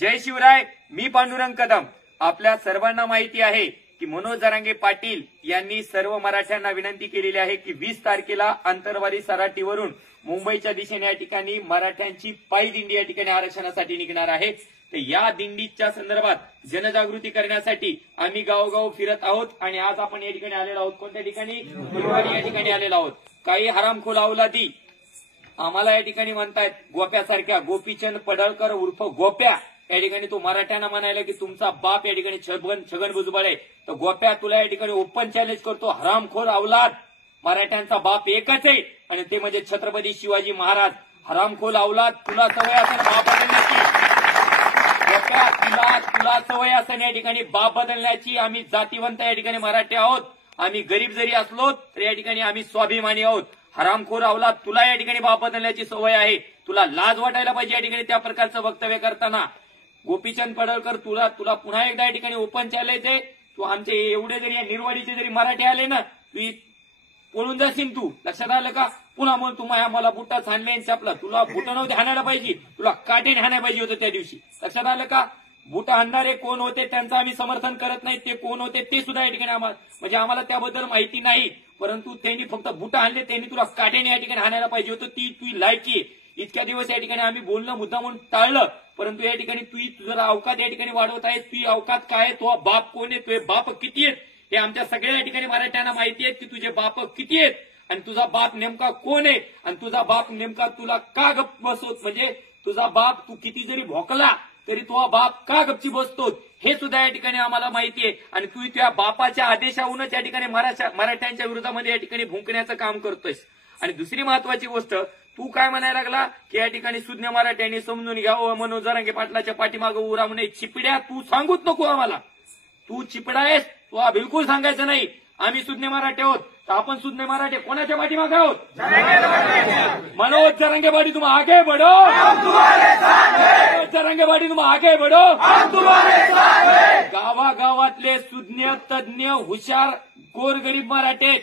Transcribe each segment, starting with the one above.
जय शिवराय. मी पांडुरंग कदम. आपल्या सर्वांना माहिती आहे की मनोज जरांगे पाटील यांनी सर्व मराठ्यांना विनंती केलेली आहे की 20 तारखेला आंतरवाली सराटीवरून मुंबईच्या दिशेने या ठिकाणी मराठ्यांची पायी दिंडी या ठिकाणी आरक्षणासाठी निघणार आहे. तर या दिंडीच्या संदर्भात जनजागृती करण्यासाठी आम्ही गावोगाव फिरत आहोत आणि आज आपण या ठिकाणी आलेलो आहोत. कोणत्या ठिकाणी? फुलवाडी या ठिकाणी आलेलो आहोत. काही हरामखोर अवलादी आम्हाला या ठिकाणी म्हणतायत गोप्यासारख्या, गोपीचंद पडळकर उर्फ गोप्या. या ठिकाणी तो मराठ्यांना म्हणायला की तुमचा बाप या ठिकाणी छगन भुजबळ आहे. तर गोप्या तुला या ठिकाणी ओपन चॅलेंज करतो. हरामखोर अवलाद, मराठ्यांचा बाप एकच आहे आणि ते म्हणजे छत्रपती शिवाजी महाराज. हरामखोर अवलाद, तुला सवय असेल बाप बदलण्याची. गोप्या तुला सवय असेल या ठिकाणी बाप बदलण्याची. आम्ही जातीवंत या ठिकाणी मराठी आहोत. आम्ही गरीब जरी असलो तर या ठिकाणी आम्ही स्वाभिमानी आहोत. हरामखोर अवलाद, तुला या ठिकाणी बाप बदलण्याची सवय आहे. तुला लाज वाटायला पाहिजे या ठिकाणी त्या प्रकारचं वक्तव्य करताना. गोपीचंद पडळकर तुला पुन्हा एकदा या ठिकाणी ओपन चॅलेंज आहे. तू आमचे एवढे जरी निर्वाडीचे जरी मराठी आले ना, तू पळून जाशील. तू लक्षात आलं का? पुन्हा मग तुम्हाला मला बुटा छानले छापला. तुला बुटा नव्हते हाणायला पाहिजे, तुला काटेने हाणायला पाहिजे होतं त्या दिवशी. लक्षात आलं का? बुटा हाणणारे कोण होते त्यांचं आम्ही समर्थन करत नाही. ते कोण होते ते सुद्धा या ठिकाणी आम्हाला त्याबद्दल माहिती नाही. परंतु त्यांनी फक्त बुटा हाणले, त्यांनी तुला काटेने या ठिकाणी हाणायला पाहिजे होतं. ती तुझी लायकी. इतक्या दिवस या ठिकाणी आम्ही बोलणं मुद्दा म्हणून टाळलं, परंतु या ठिकाणी तुझा अवकात या ठिकाणी वाढवत आहेस. तुझी अवकात काय आहे? तो बाप कोण आहे? तुझे बाप किती आहेत हे आमच्या सगळ्या या ठिकाणी मराठ्यांना माहिती आहे की तुझे बाप किती आहेत आणि तुझा बाप नेमका कोण आहे आणि तुझा बाप नेमका तुला का गप्प बसवत. म्हणजे तुझा बाप तू किती जरी भोकला तरी तो बाप का गपची बसतो हे सुद्धा या ठिकाणी आम्हाला माहिती आहे. आणि तू त्या बापाच्या आदेशाहूनच या ठिकाणी मराठ्यांच्या विरोधामध्ये या ठिकाणी भुंकण्याचं काम करतोयस. आणि दुसरी महत्वाची गोष्ट, तू काय म्हणायला लागला की या ठिकाणी सुज्ञ मराठ्यांनी समजून घ्यावं, मनोज जरांगे पाटलाच्या पाठीमागं उभा राहू नये. चिपड्या, तू सांगूच नको आम्हाला. तू चिपडा आहेस, तू बिलकुल सांगायचं नाही. आम्ही सुज्ञ मराठे आहोत. तर आपण सुज्ञ मराठे कोणाच्या पाठीमागं आहोत? मनोज जरांगे पाटील तुम आगे बढ़ो, मनोज जरांगे पाटील तुम आगे बढ़ो. गावागावातले सुज्ञ, तज्ञ, हुशार, गोरगरीब मराठे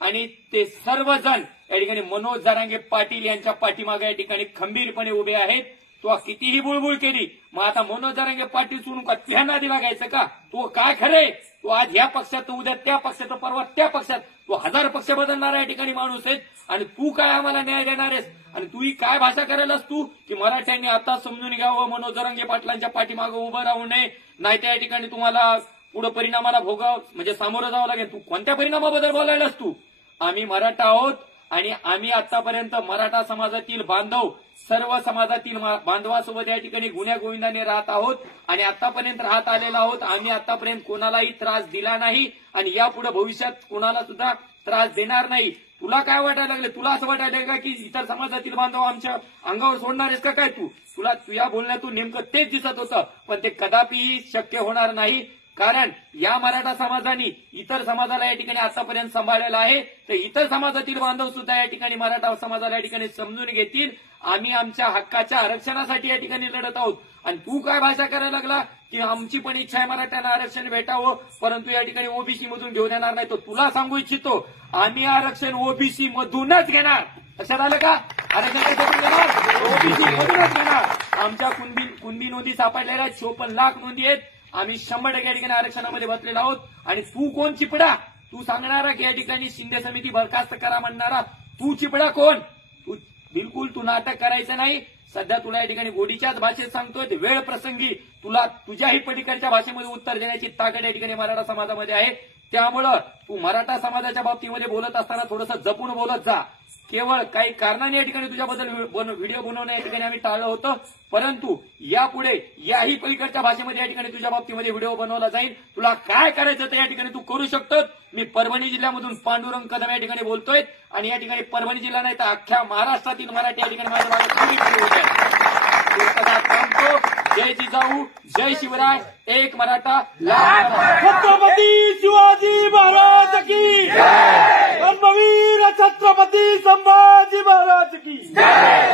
आणि ते सर्वजण या ठिकाणी मनोज जरांगे पाटील यांच्या पाठीमागे या ठिकाणी खंबीरपणे उभे आहेत. तो कितीही बुळबुळ केली, मग आता मनोज जरांगे पाटील सोडून का तुझ्या नादी लागायचं का? तो काय खरंय? तो आज ह्या पक्षात, तो उद्या त्या पक्षात, परवा त्या पक्षात, तो 1000 पक्ष बदलणारा या ठिकाणी माणूस आहे. आणि तू काय आम्हाला न्याय देणार आहेस? आणि तू ही काय भाषा करायलास तू की मराठ्यांनी आता समजून घ्यावं, मनोज जरांगे पाटलांच्या पाठीमागं उभं राहू नये, नाही त्या ठिकाणी तुम्हाला पुढे परिणामाला म्हणजे सामोरं जावं लागेल. तू कोणत्या परिणामाबद्दल बोलायलास तू? आम्ही मराठा आहोत आणि आम्ही आतापर्यंत मराठा समाजातील बांधव, सर्व समाजातील बांधवासोबत या ठिकाणी गुण्या गोविंदाने राहत आहोत आणि आतापर्यंत राहत आलेलो आहोत. आम्ही आतापर्यंत कोणालाही त्रास दिला नाही आणि यापुढे भविष्यात कोणाला सुद्धा त्रास देणार नाही. तुला काय वाटायला लागले? तुला असं वाटायला लागलं की इतर समाजातील बांधव आमच्या अंगावर सोडणार आहेस का काय? तुला तुझ्या बोलण्यातून नेमकं तेच दिसत होतं, पण ते कदापिही शक्य होणार नाही. कारण या मराठा समाजाने इतर समाजाला या ठिकाणी आतापर्यंत सांभाळलेलं आहे. तर इतर समाजातील बांधव सुद्धा या ठिकाणी मराठा समाजाला या ठिकाणी समजून घेतील. आम्ही आमच्या हक्काच्या आरक्षणासाठी या ठिकाणी लढत आहोत. आणि तू काय भाषा करायला लागला की आमची पण इच्छा आहे मराठ्यांना आरक्षण भेटावं, परंतु या ठिकाणी ओबीसी मधून घेऊ देणार नाही. तो तुला सांगू इच्छितो, आम्ही आरक्षण ओबीसी मधूनच घेणार. लक्षात आलं का? आरक्षण कशातून घेणार? ओबीसी मधूनच घेणार. आमच्या कुणबी नोंदी सापडलेल्या 54 लाख नोंदी आहेत. आम्ही 100% या ठिकाणी आरक्षणामध्ये बसलेलो आहोत. आणि तू कोण चिपडा? तू सांगणारा की या ठिकाणी शिंदे समिती बरखास्त करा म्हणणारा तू चिपडा कोण? बिलकुल तू नाटक करायचं नाही. सध्या तुला या ठिकाणी गोडीच्याच भाषेत सांगतोय. वेळ प्रसंगी तुला तुझ्याही पलीकडच्या भाषेमध्ये उत्तर देण्याची ताकद या ठिकाणी मराठा समाजामध्ये आहे. त्यामुळं तू मराठा समाजाच्या बाबतीमध्ये बोलत असताना थोडंसं जपून बोलत जा. केवळ काही कारणाने या ठिकाणी तुझ्याबद्दल व्हिडिओ बनवणं या ठिकाणी आम्ही टाळलं होतं, परंतु यापुढे याही पलीकडच्या भाषेमध्ये या ठिकाणी तुझ्या बाबतीमध्ये व्हिडिओ बनवला जाईल. तुला काय करायचं तर या ठिकाणी तू करू शकतोस. मी परभणी जिल्ह्यामधून पांडुरंग कदम या ठिकाणी बोलतोय आणि या ठिकाणी परभणी जिल्हा नाही तर अख्ख्या महाराष्ट्रातील मराठी या ठिकाणी माझ्या मागे होत आहे. जय जिजाऊ, जय शिवराय, एक मराठा, छत्रपती शिवाजी महाराज की जय. धर्मवीर छत्रपती संभाजी महाराज की जय.